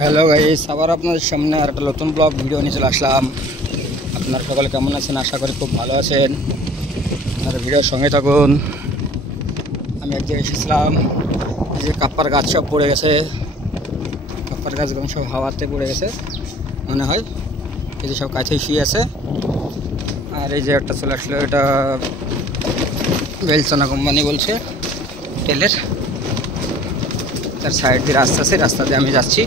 Hello guys, আবার আপনাদের সামনে আর একটা নতুন ব্লগ ভিডিও নিয়ে চলে আসলাম। আপনারা সকলে কেমন আছেন? আশা করি খুব ভালো আছেন। আর ভিডিওর সঙ্গে থাকুন। আমি এক জায়গায় এসেছিলাম, এই যে কাপ্পার গাছ সব পড়ে গেছে। কাপ্পার গাছগুলো সব হাওয়াতে পড়ে গেছে মনে হয়। এই যে সব কাছেই শুয়ে আছে। আর এই যে একটা চলে আসলো, এটা বেলসোনা কোম্পানি বলছে তেলের। তার সাইড দিয়ে রাস্তা আছে, রাস্তা দিয়ে আমি যাচ্ছি।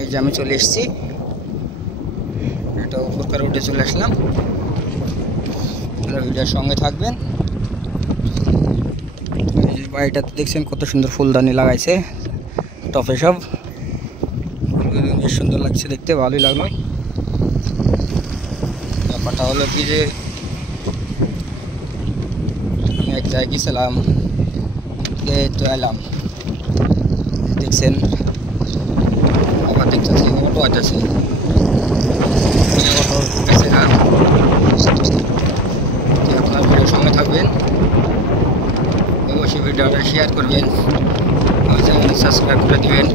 এই যে আমি চলে এসেছি, এটা উপরকার উঠে চলে আসলাম। ভিডিওর সঙ্গে থাকবেন। এই বাড়িটাতে দেখছেন কত সুন্দর ফুলদানি লাগাইছে টপে সব, বেশ সুন্দর লাগছে দেখতে, ভালোই লাগলো। ব্যাপারটা হলো কি যে আমি এক জায়গায় গেছিলাম, তো এলাম, দেখছেন আবার দেখতেছি অটো আছে, অটো গেছে না। আপনার ভিডিওর সঙ্গে থাকবেন, অবশ্যই ভিডিওটা শেয়ার করবেন, আমার চ্যানেল সাবস্ক্রাইব করে দেবেন,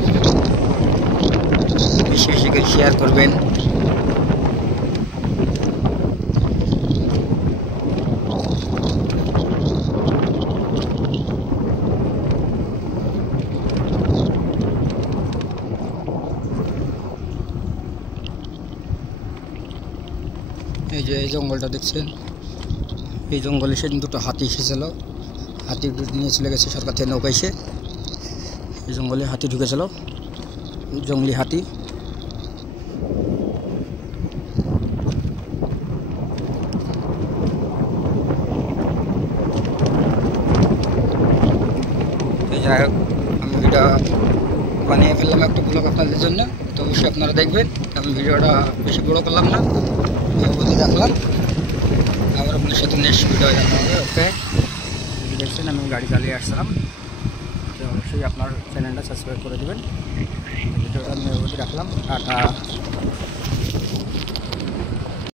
বেশি বেশি করে শেয়ার করবেন। এই যে এই জঙ্গলটা দেখছেন, এই জঙ্গলে সেদিন দুটো হাতি এসেছিল, হাতি নিয়ে চলে গেছে সরকার থেকে নৌকা এসে। এই জঙ্গলে হাতি ঢুকেছিল, জঙ্গলি হাতি। যাই হোক, আমি ভিডিও বানিয়ে ফেললাম একটা ব্লগ আপনাদের জন্য, তো অবশ্যই আপনারা দেখবেন। আমি ভিডিওটা বেশি বড়ো করলাম না, অবধি দেখলাম। আবার আপনার সাথে নেক্সট ভিডিও দেখা হবে। ওকে, দেখছেন আমি গাড়ি চালিয়ে আসছিলাম, তো অবশ্যই আপনার চ্যানেলটা সাবস্ক্রাইব করে দেবেন। ভিডিওটা আমি অবধি রাখলাম। টাটা।